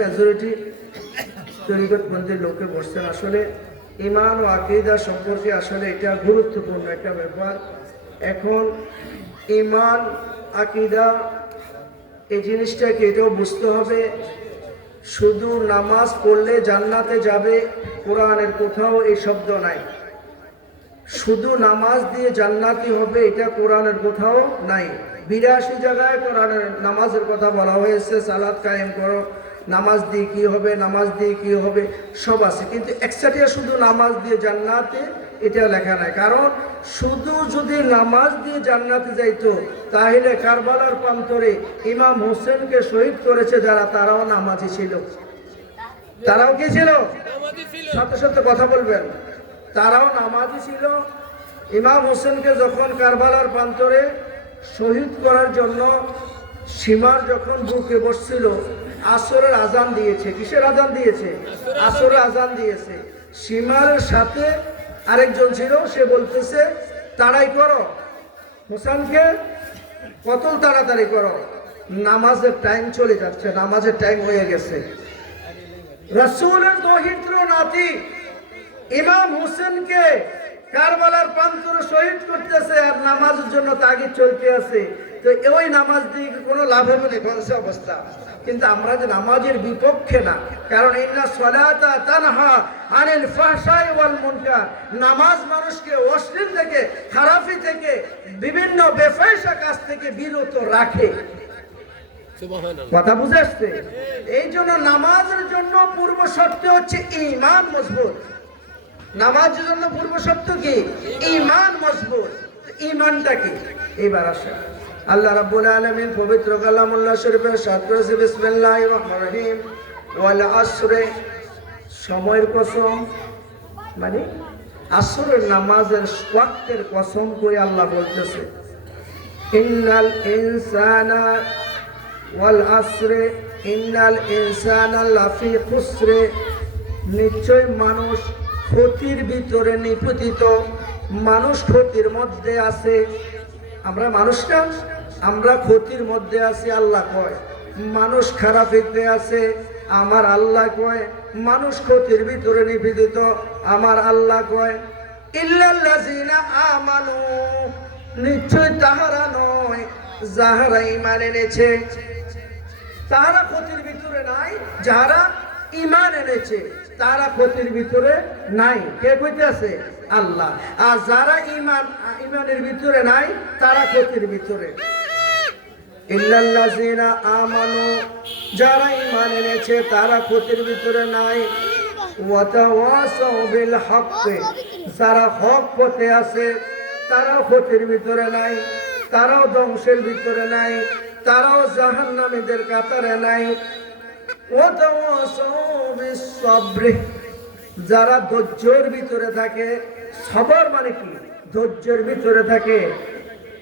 Majority তরিকতবন্দির লোকে বসছেন। আসলে ইমান ও আকীদা সম্পর্কে আসলে এটা গুরুত্বপূর্ণ একটা ব্যাপার। এখন ইমান আকীদা এই জিনিসটাকে এটাও বুঝতে হবে, শুধু নামাজ পড়লে জান্নাতে যাবে কোরআনের কোথাও এই শব্দ নাই। শুধু নামাজ দিয়ে জান্নাতি হবে এটা কোরআনের কোথাও নাই। 82 জায়গায় কোরআনের নামাজের কথা বলা হয়েছে, সালাত কায়েম করো, নামাজ দিয়ে কি হবে, নামাজ দিয়ে কি হবে সব আছে, কিন্তু একসাথে শুধু নামাজ দিয়ে জান্নাতে এটা লেখা নাই। কারণ শুধু যদি নামাজ দিয়ে জান্নাতে যাইতো তাহলে কারবালার প্রান্তরে ইমাম হোসেনকে শহীদ করেছে যারা, তারাও নামাজি ছিল। তারাও কি ছিল? সাথে সাথে কথা বলবেন, তারাও নামাজি ছিল। ইমাম হোসেনকে যখন কারবালার প্রান্তরে শহীদ করার জন্য সীমার যখন বুকে বসছিল, আসরের আজান দিয়েছে। কিসের আজান দিয়েছে? আসরের আজান দিয়েছে। সীমার সাথে আরেকজন ছিল, সে বলতেছে তাড়াই করো হোসেনকে, কত তাড়াতাড়ি করো, নামাজের টাইম চলে যাচ্ছে, নামাজের টাইম হয়ে গেছে। রাসূলের দহিত্র নাতি ইমাম হোসেনকে কারবালার প্রান্তরে শহীদ করতেছে আর নামাজের জন্য তাগিদ চলতে আছে। তো ওই নামাজ দিয়ে কোনো লাভ হবে না, কোনসে অবস্থা। কিন্তু আমরা যে নামাজের বিপক্ষে না, কারণ ইন্না সলাতা তানহা আনিল ফাহশাই ওয়াল মুনকার, নামাজ মানুষকে অশ্লীল থেকে, খারাপি থেকে, বিভিন্ন বেফাহিশা কাজ থেকে বিরত রাখে। কথা বুঝে আসছে? এই জন্য নামাজের জন্য পূর্ব শর্ত হচ্ছে ঈমান মজবুত। নামাজের জন্য পূর্ব শর্ত কি? ঈমান মজবুত। ঈমানটা কি? এবার আসে আল্লাহ রাব্বুল আলামিন পবিত্র কালামুল্লাহ শরীফে ইরশাদ করেছে, বিসমিল্লাহির রহমানির রহিম, ওয়াল আসরে, সময়ের কসম, মানে আসরের নামাজের ওয়াক্তের কসম করে আল্লাহ বলতেছে, ইন্নাল ইনসানা ওয়াল আসরে ইন্নাল ইনসানা লাফি খুসরে, নিশ্চয় মানুষ ক্ষতির ভিতরে নিপতিত, মানুষ ক্ষতির মধ্যে আছে। আমরা মানুষটা, আমরা ক্ষতির মধ্যে আছি। আল্লাহ কয় মানুষ খারাপিতে আছে, আমার আল্লাহ কয় মানুষ ক্ষতির ভিতরে নিপতিত, আমার আল্লাহ কয় ইল্লাল্লাযিনা আমানু, নিশ্চয় তাহারা নয় যাহারা ঈমান এনেছে। তাহারা ক্ষতির ভিতরে নাই, যারা ঈমান এনেছে তারা ক্ষতির ভিতরে নাই। কে কইতে আছে? আল্লাহ। আর যারা ঈমানের ভিতরে নাই তারা ক্ষতির ভিতরে। ইল্লাল্লাযিনা আমানু, যারা ঈমান এনেছে তারা ক্ষতির ভিতরে নাই। ওয়া তাওয়াসাউ বিল হক, যারা হক পথে আছে তারাও ক্ষতির ভিতরে নাই, তারাও ধ্বংসের ভিতরে নাই, তারাও জাহান্নামীদের কাতারে নাই। ওয়া তাওয়াসাউ বিস সবর, যারা ধৈর্যের ভিতরে থাকে। সবর মানে কি? ধৈর্যের ভিতরে থাকে।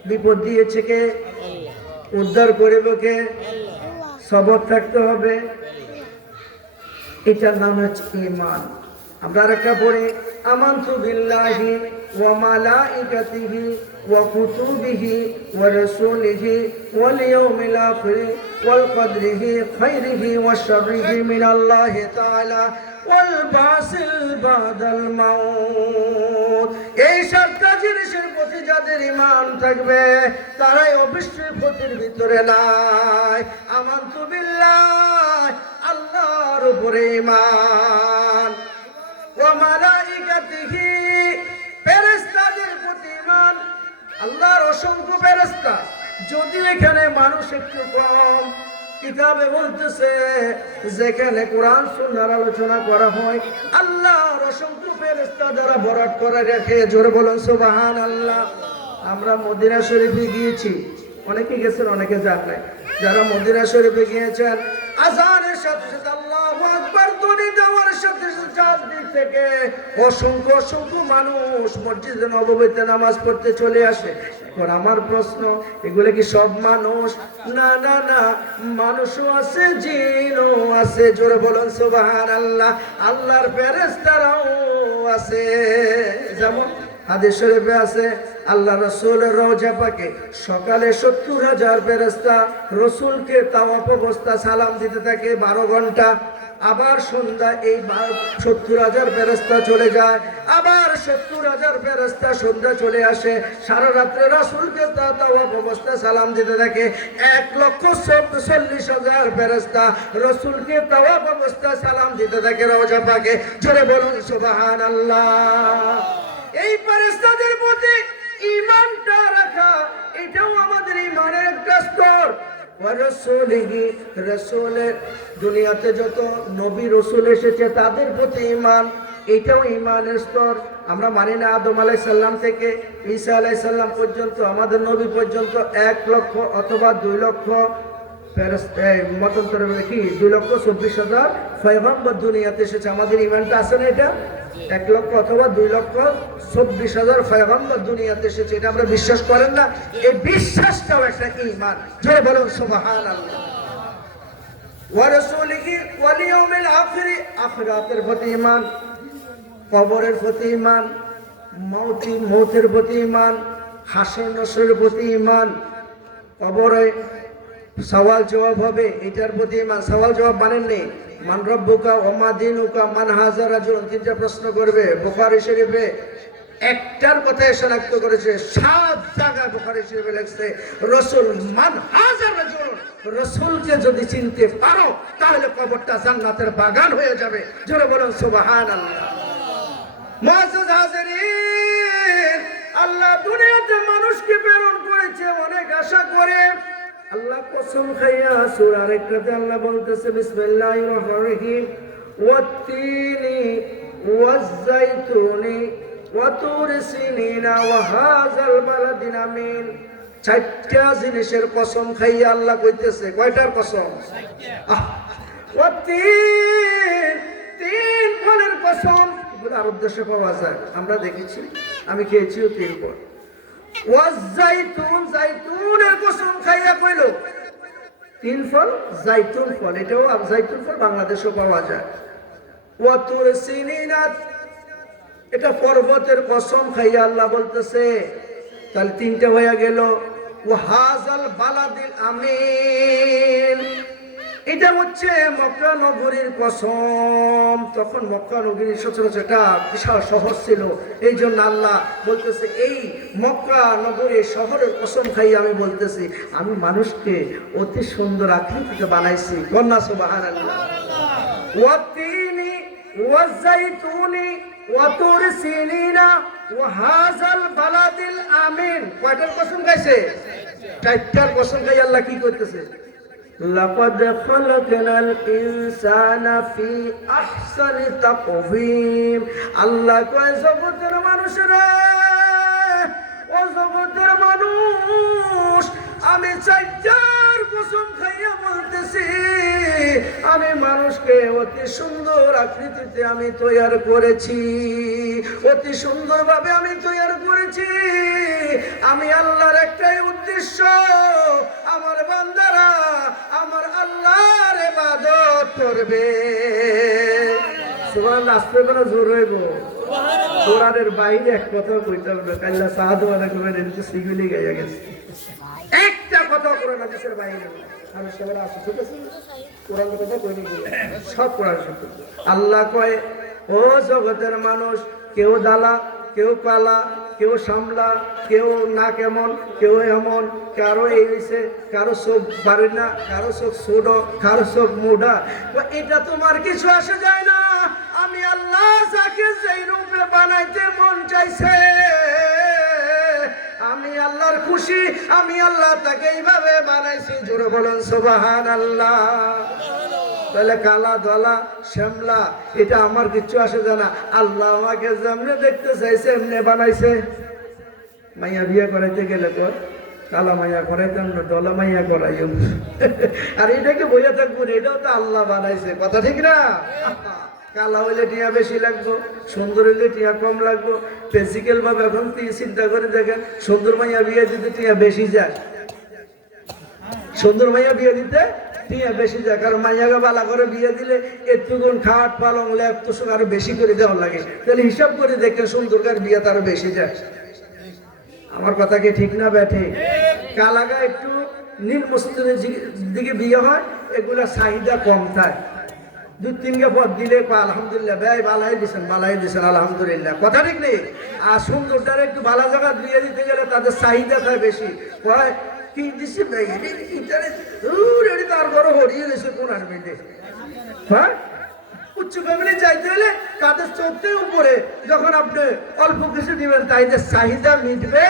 বিপদ দিয়েছে কে? উদ্ধার করিবে কে? সবর থাকতে হবে। এটার নাম হচ্ছে ঈমান। আমরা আরেকটা পড়ি, আমানতু বিল্লাহি ওয়া মালাইকাতিহি ওয়া কুতুবিহি ওয়া রাসূলিহি ওয়াল ইয়াউমিল আখির ওয়াল কদরিহি খাইরিহি ওয়া শাররিহি মিনাল্লাহি তাআলা ওয়াল বাসিল বাদাল মাউত। এই সাতটা জিনিসের প্রতি যাদের ঈমান থাকবে তারাই অবশ্যই ক্ষতির ভিতরে নাই। আমানতু বিল্লাহ, আল্লাহর উপরে ঈমান, ওয়া মালাইকাতিহি, ফেরেশতাদের প্রতি ঈমান। আল্লাহর অসংখ্য ফেরেশতা, যদি এখানে মানুষ একটু কম। কিতাবে বলতেছে যেখানে কোরআন সুন্নাহর আলোচনা করা হয় আল্লাহর অসংখ্য ফেরেশতা দ্বারা বরাত করে রেখে। জোরে বলুন সুবহানাল্লাহ। আমরা মদিনা শরীফে গিয়েছি, অনেকে গেছেন অনেকে যান নাই। যারা মদিনা শরীফে গিয়েছেন, আযানের সাথে সাথে আল্লাহু আকবার ধ্বনি দেওয়ার সাথে সাথে চারদিক থেকে অসংখ্য অসংখ্য মানুষ মসজিদে নববীতে নামাজ পড়তে চলে আসে। এখন আমার প্রশ্ন, এগুলো কি সব মানুষ? না না না, মানুষও আছে, জিনও আছে। জোরে বলুন সুবহানাল্লাহ। আল্লাহর ফেরেশতারাও আছে। যেমন হাদিস শরীফে আছে আল্লাহ রাসূলের রওজা পাকে সকালে ৭০,০০০ ফেরেশতা রাসূলকে তাওয়াফ অবস্থা সালাম দিতে থাকে ১২ ঘন্টা। আবার সন্ধ্যা এই ৭০,০০০ ফেরেশতা চলে যায়, আবার ৭০,০০০ ফেরেশতা সন্ধ্যা চলে আসে, সারা রাত্রে রাসূলকে তাওয়াফ অবস্থা সালাম দিতে থাকে। ১,৪০,০০০ ফেরেশতা রাসূলকে তাওয়াফ অবস্থা সালাম দিতে থাকে রওজা পাকে। জোরে বলুন সুবহানাল্লাহ। এই ফেরেশতাদের প্রতি ঈমানটা রাখা এটাও আমাদের ঈমানের একটা স্তর। রাসূলের দুনিয়াতে যত নবী রাসূল এসেছে তাদের প্রতি ঈমান, এটাও ঈমানের স্তর। আমরা মানি না আদম আলাইহিস সালাম থেকে ঈসা আলাইহিস সালাম পর্যন্ত আমাদের নবী পর্যন্ত ১ লক্ষ অথবা ২ লক্ষ মতান্তরে কি ২,২৪,০০০ পয়গম্বর দুনিয়াতে এসেছে। আমাদের ঈমানটা আছে না এটা? ১ লক্ষ অথবা ২,২৪,০০০ পয়গম্বর দুনিয়াতে এসেছে, এটা আমরা বিশ্বাস করেন না? এই বিশ্বাসটাও একটা ঈমান। জোরে বলুন সুবহানাল্লাহ। ওয়া রাসূলিহি ওয়াল ইয়াউমিল আখির, আখিরাতের প্রতি ঈমান, কবরের প্রতি ঈমান, মৌতের প্রতি ঈমান, হাসর নাসরের প্রতি ঈমান, কবরে সওয়াল জবাব হবে এটার প্রতি ঈমান। সওয়াল জবাব মানেননি? মান রব্বুকা ওয়া মা দীনুকা মান হাযা রাজুল, তিনটা প্রশ্ন করবে। বুখারী শরীফে একটার কথা শনাক্ত করেছে, ৭ জায়গায় বুখারী শরীফে লেখছে রাসূল মান হাযা রাজুল। রাসূলকে যদি চিনতে পারো তাহলে কবরটা জান্নাতের বাগান হয়ে যাবে। জোরে বলুন সুবহানাল্লাহ। মুআজ্জাজ হাজিরিন, আল্লাহ দুনিয়াতে মানুষকে প্রেরণ করেছে অনেক আশা করে। আল্লাহ কসম খাইয়া সূরা আরেকটাতে আল্লাহ বলতেছে বিসমিল্লাহির রহমানির রহিম ওয়াত-তিনি ওয়াজ-যাইতুনি ওয়া তুরি সিনিনা ওয়া হাযাল বালাদিন আমিন। ৪টা জিনিসের কসম খাইয়া আল্লাহ কইতেছে। কয়টার কসম? ৪টা। ওয়াত-তিন, ৩ ফলের কসম। এগুলো আরব দেশে পাওয়া যায়, আমরা দেখেছি, আমি খেয়েছিও ৩ ফল। ওয়াজ-যাইতুন, যাইতুনের কসম খাইয়া কইল ৩ ফল, যাইতুন ফল, এটাও যাইতুন ফল বাংলাদেশেও পাওয়া যায়। ওয়া তুরি সিনিনা, এটা পর্বতের কসম খাইয়া আল্লাহ বলতেছে। তাহলে ৩টা হয়ে গেল। ওয়া হাযাল বালাদিল আমিন, এটা হচ্ছে মক্কা নগরীর কসম। তখন মক্কা নগরী সচরাচর একটা বিশাল শহর ছিল, এই জন্য আল্লাহ বলতেছে এই মক্কা নগরীর শহরের কসম খাই আমি বলতেছি আমি মানুষকে অতি সুন্দর আকৃতিতে বানাইছি। কন্যা সুবহানাল্লাহ। ওয়াত-তিনি ওয়াজ-যাইতুনি ওয়া তুরি সিনিনা ওয়া হাযাল বালাদিল আমিন। কয়টার কসম খাইছে? ৪টার কসম খাই আল্লাহ কি করতেছে? লাকাদ খালাকনাল ইনসানা ফি আহসানি তাকওয়িম। আল্লাহ কয় জগতের মানুষেরা, ও জগতের মানুষ, আমি ৪টার কসম খাইয়া বলতেছি আমি মানুষকে অতি সুন্দর আকৃতিতে আমি তৈরি করেছি, অতি সুন্দরভাবে আমি তৈরি করেছি। আমি আল্লাহর একটাই উদ্দেশ্য, আমার বান্দারা আমার আল্লাহর ইবাদত করবে। সুবহানাল্লাহ। আস্তে করে জোর হইব। কোরআনের বাইরে এক কথা কইতে হবে। কাল্লা সাহাদওয়ালা করে এদিকে সিগুলি গাইয়া গেছে, একটা কথা কোরআন হাদিসের বাইরে। আমি সবার আসে ঠিক আছে, কোরআন কথা কইনি, সব কোরআন সত্য। আল্লাহ কয় ও জগতের মানুষ, কেউ দালা, কেউ পালা, কেউ সামলা, কেউ না কেমন, কেউ এমন, কারো এই হয়েছে, কারো চোখ বাড়ি না, কারো চোখ ছোট, কারো চোখ মোটা, এটা তোমার কিছু আসে যায় না। আমি আল্লাহ যাকে যেই রূপে বানাইতে মন চাইছে, আমি আল্লাহর খুশি, আমি আল্লাহ তাকে এইভাবে বানাইছি। জোরে বলেন সুবহানাল্লাহ। তাহলে কালা ধলা শ্যামলা এটা আমার কিচ্ছু আসে যায় না। আল্লাহ আমাকে যেমনে দেখতে চাইছে এমনি বানাইছে। মাইয়া বিয়ে করাইতে গেলে তো কালা মাইয়া করাইতাম না, ধলা মাইয়া করাই। আর এটাকে বইয়া থাকবো, এটাও তো আল্লাহ বানাইছে, কথা ঠিক না? কালা হইলে টিয়া বেশি লাগবো, সুন্দর হইলে টিয়া কম লাগবো। ফিজিক্যাল ভাবে এখন চিন্তা করে দেখেন, সুন্দর মাইয়া বিয়ে দিতে টিয়া বেশি যায়, সুন্দর মাইয়া বিয়ে দিতে টিয়া বেশি যায়, কারণ মাইয়াকে বালা করে বিয়ে দিলে একটুকুন খাট পালং ল্যাপ তোষক আরো বেশি করে দেওয়া লাগে। তাহলে হিসাব করে দেখে সুন্দরকার বিয়ে তারও বেশি যায়। আমার কথা কি ঠিক না ব্যাঠে? কালাগা একটু নীল মসজিদের দিকে বিয়ে হয়, এগুলা চাহিদা কম থাকে। 2-3 পদ দিলে আলহামদুলিল্লাহ ভাই বালাই দিচ্ছেন আলহামদুলিল্লাহ, কথা ঠিক নেই। আর সুন্দরটার একটু ভালো জায়গা দিয়ে দিতে গেলে তাদের চাহিদা থাকে বেশি। কি দিচ্ছে তার বড় হরিয়ে গেছে কোন আর মেয়েতে। হ্যাঁ, উচ্চ ফ্যামিলি চাইতে হলে তাদের চোখের উপরে যখন আপনি অল্প কিছু দিবেন তাইদের চাহিদা মিটবে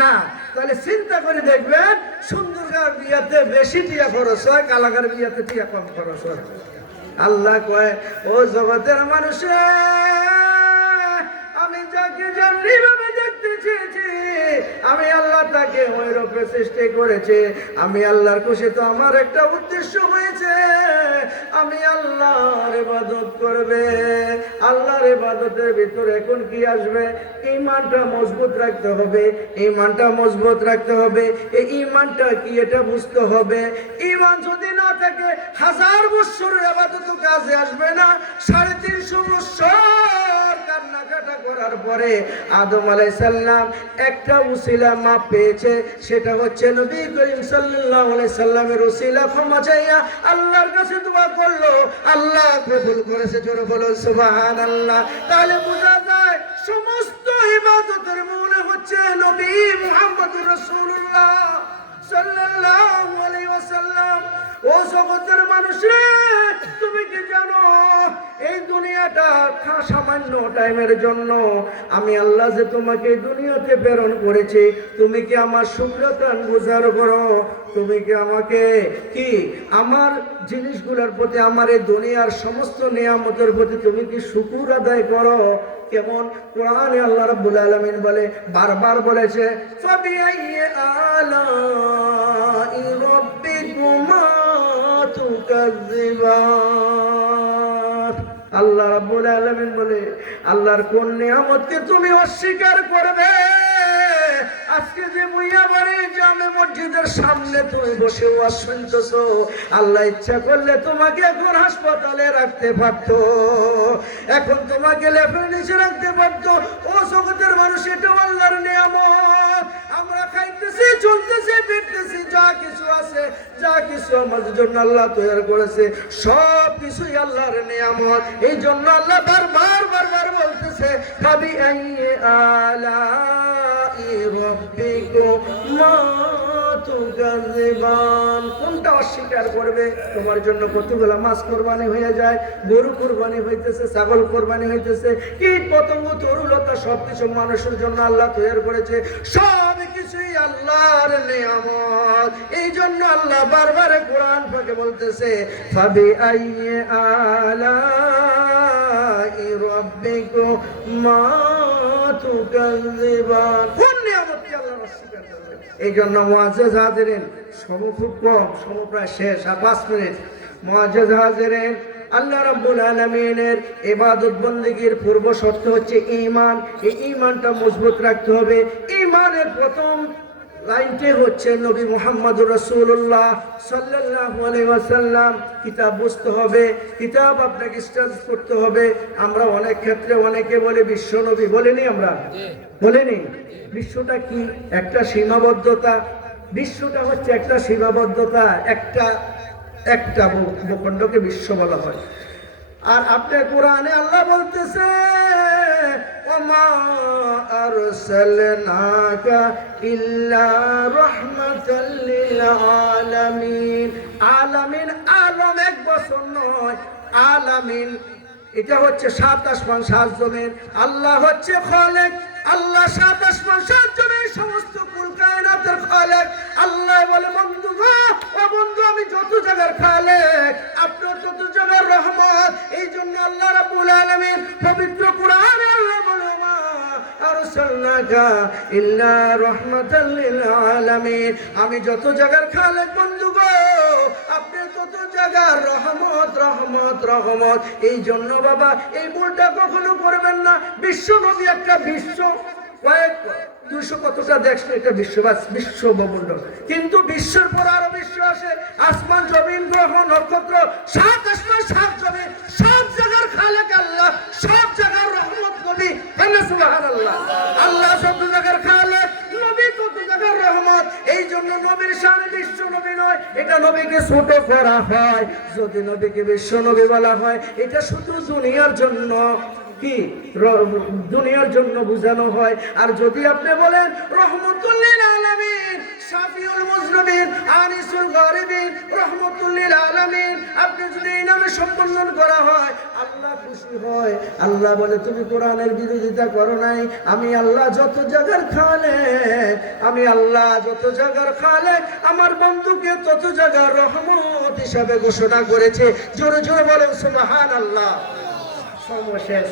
না। তাহলে চিন্তা করে দেখবেন সুন্দরকার বিয়াতে বেশি টিয়া খরচ হয়, কালাকার বিয়াতে টিয়া কম খরচ হয়। আল্লাহ কয়, ও জগতের মানুষে, আমি যাকে যেমনি ভাবে দেখতে চেয়েছি আমি আল্লাহ তাকে ওই রূপে সৃষ্টি করেছে। আমি আল্লাহর খুশি তো আমার একটা উদ্দেশ্য হয়েছে, আমি আল্লাহর ইবাদত করবে। আল্লাহর ইবাদতের ভিতরে এখন কি আসবে? ঈমানটা মজবুত রাখতে হবে। ঈমানটা মজবুত রাখতে হবে। এই ঈমানটা কি এটা বুঝতে হবে। ঈমান যদি না থাকে 1000 বছরের ইবাদত কাজে আসবে না। 350 বছর কান্নাকাটা করার পরে আদম আলাইহিস সালাম একটা উসিলা মাপ পেয়েছে, সেটা হচ্ছে নবী করিম সাল্লাল্লাহু আলাইহি সাল্লামের উসিলা ক্ষমা চাইয়া আল্লাহর কাছে দোয়া করলো, আল্লাহ কবুল করেছে। জোরে বলো সুবহানাল্লাহ। তাহলে বোঝা যায় সমস্ত ইবাদতের মূল হচ্ছে নবী মুহাম্মদুর রাসূলুল্লাহ সাল্লাল্লাহু আলাইহি ওয়াসাল্লাম। ও জগতের মানুষরা, তুমি কি জানো এই দুনিয়াটা সামান্য টাইমের জন্য। আমি আল্লাহ যে তোমাকে দুনিয়াতে প্রেরণ করেছি, তুমি কি আমার শুকরান গুজার করো? তুমি কি আমাকে কি আমার জিনিসগুলোর প্রতি, আমার এই দুনিয়ার সমস্ত নিয়ামতের প্রতি তুমি কি শুকর আদায় করো? কেমন কোরআনে আল্লাহ রাব্বুল আলামিন বলে, বারবার বলেছে, ফাবিআইয়ি আলাই রাব্বিকুমা তুকাজ্জিবান। আল্লাহ রাব্বুল আলামিন বলে, আল্লাহর কোন নিয়ামতকে তুমি অস্বীকার করবে? আজকে যে মুইয়া বাড়ি জামে মসজিদের সামনে তুমি বসে ওয়াজ শুনতেছো, আল্লাহ ইচ্ছা করলে তোমাকে এখন হাসপাতালে রাখতে পারতো, এখন তোমাকে লেফের নিচে রাখতে পারতো। ও জগতের মানুষ, এটা আল্লাহর নিয়ামত। আমরা খাইতেছি, চলতেছি, ফিরতেছি, যা কিছু আছে, যা কিছু আমাদের জন্য আল্লাহ তৈরি করেছে, সব কিছুই আল্লাহর নিয়ামত। এই জন্য আল্লাহ বারবার বারবার বলতেছে, ফাবিআইয়ি আলাই রাব্বিকুমা তুকাজ্জিবান। কোনটা অস্বীকার করবে? তোমার জন্য কতগুলা মাছ কোরবানি হয়ে যায়, গরু কোরবানি হইতেছে, ছাগল কোরবানি হইতেছে, কীট পতঙ্গ তরুলতা সবকিছু মানুষের জন্য আল্লাহ তৈরি করেছে, সব কিছুই আল্লাহর নিয়ামত। এই জন্য আল্লাহ বারবার কোরআন পাকে বলতেছে, ফাবিআইয়ি আলাই রাব্বিকুমা তুকাজ্জিবান। কোন নিয়ামতকে আল্লাহ অস্বীকার করবে? এই জন্য মুআজ্জাজ হাজিরিন, সময় খুব কম, সময় প্রায় শেষ, আর 5 মিনিট। মুআজ্জাজ হাজিরিন, আল্লাহ রাব্বুল আলামিনের ইবাদত বন্দেগীর পূর্ব শর্ত হচ্ছে ঈমান। এই ঈমানটা মজবুত রাখতে হবে। ঈমানের প্রথম লাইনটি হচ্ছে নবী মুহাম্মদুর রাসূলুল্লাহ সাল্লাল্লাহু আলাইহি ওয়াসাল্লাম। কিতাব বুঝতে হবে, কিতাব আপনাকে স্টাডি করতে হবে। আমরা অনেক ক্ষেত্রে অনেকে বলে বিশ্ব নবী, বলিনি? আমরা বলিনি? বিশ্বটা কি? একটা সীমাবদ্ধতা। বিশ্বটা হচ্ছে একটা সীমাবদ্ধতা, একটা ভূখণ্ডকে বিশ্ব বলা হয়। আর আপনার কোরআনে আল্লাহ বলতেছে, ওমা আরসালনাকা ইল্লা রাহমাতাল লিল আলামিন। আলামিন, আলম এক বছর নয়, আলামিন এটা হচ্ছে 7 আসমান 7 জমিন। আল্লাহ হচ্ছে খালেক, আল্লাহ 7 আসমান 7 জমিন সমস্ত কুল কায়নাতের খালেক। আল্লাহ বলে, বন্ধু গো, ও বন্ধু, আমি যত জায়গার খালেক, আপনার তত জায়গার রহমত। এই জন্য আল্লাহ রাব্বুল আলামিন পবিত্র কোরআনে আল্লাহ বলে, মা আরসালনাকা ইল্লা রাহমাতাল লিল আলামিন। আমি যত জায়গার খালেক বন্ধু গো, আপনি তত জায়গার রহমত, রহমত, রহমত। এই জন্য বাবা এই ভুলটা কখনো করবেন না। বিশ্ব নবী একটা বিশ্ব, কয়েক 200 কতটা দেশ, এটা বিশ্বমণ্ডল। কিন্তু বিশ্বের পর আরো বিশ্ব আসে, আসমান জমিন গ্রহ নক্ষত্র, 7 আসমান 7 জমিন, সব জায়গার খালেক আল্লাহ, সব জায়গার রহমত নবী। সুবহানাল্লাহ। আল্লাহ সব জায়গার খালেক, নবী কত জায়গার রহমত। এই জন্য নবীর শানে বিশ্ব নবী নয়, এটা নবীকে ছোট করা হয়। যদি নবীকে বিশ্ব নবী বলা হয়, এটা শুধু দুনিয়ার জন্য, কি দুনিয়ার জন্য বোঝানো হয়। আর যদি আপনি বলেন রহমতুল লিল আলামিন, শাফিউল মুজরিমিন, আনিসুল গারিবিন, রহমতুল লিল আলামিন, আপনি যদি এই নামে সম্বোধন করা হয়, আল্লাহ খুশি হয়। আল্লাহ বলে তুমি কোরআনের বিরোধিতা করো নাই, আমি আল্লাহ যত জায়গার খালেক, আমি আল্লাহ যত জায়গার খালেক, আমার বন্ধুকে তত জায়গার রহমত হিসাবে ঘোষণা করেছে। জোরে জোরে বলেন সুবহানাল্লাহ। সর্বশেষ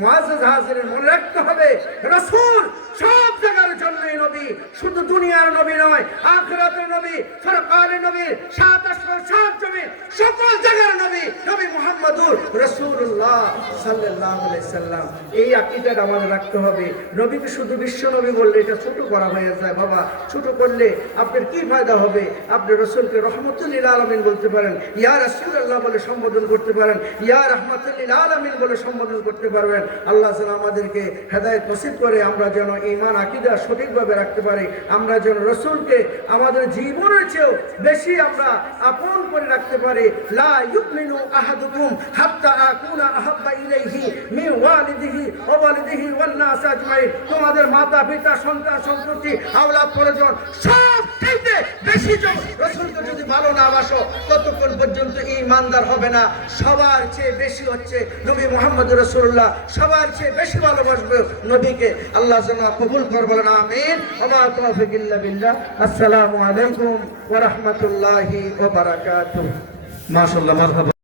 মুআজ্জাজ হাজিরিন, মনে রাখতে হবে রাসূল সব জায়গার জন্যই নবী, শুধু দুনিয়ার নবী নয়, আখিরাতের নবী, ফরকানের নবী, 7 আসমান 7 জমিন, সকল জায়গার নবী, নবী মুহাম্মদুর রাসূলুল্লাহ সাল্লাল্লাহু আলাইহি সাল্লাম। এই আকীদাটা আমাদের রাখতে হবে। নবীকে শুধু বিশ্ব নবী বললে এটা ছোট করা হয়ে যায়। বাবা, ছোট করলে আপনার কি ফায়দা হবে? আপনি রাসূলকে রহমতুল লিল আলামিন বলতে পারেন, ইয়া রাসূলুল্লাহ বলে সম্বোধন করতে পারেন, ইয়া রাহমাতুল লিল আলামিন বলে সম্বোধন করতে পারবেন। আল্লাহ যেন আমাদেরকে হেদায়েত নসিব করে, আমরা যেন ঈমান আকীদা সঠিকভাবে রাখতে পারি, আমরা যেন রাসূলকে আমাদের জীবনের চেয়েও বেশি আমরা আপন করে রাখতে পারি। লা ইউমিনু আহাদুকুম হাত্তা আকুনা আহাব্বা ইলাইহি মিন ওয়ালিদিহি ওয়া ওয়ালিদিহি ওয়ান নাস আজমাইন। তোমাদের মাতা পিতা সন্তান সন্ততি আওলাদ পরিজন সব চাইতে বেশি রাসূলকে যদি ভালো না বাসো, ততক্ষণ পর্যন্ত ঈমানদার হবে না। সবার চেয়ে বেশি হচ্ছে নবী মুহাম্মদ রাসূলুল্লাহ, সবার চেয়ে বেশি ভালোবাসবে নবীকে। আল্লাহ যেন কবুল করে, বলেন আমিন। ওয়া মা তাওফীক ইল্লা বিল্লাহ। আসসালামু আলাইকুম ওয়া রাহমাতুল্লাহি ওয়া বারাকাতুহু। মাশাআল্লাহ, মারহাবা।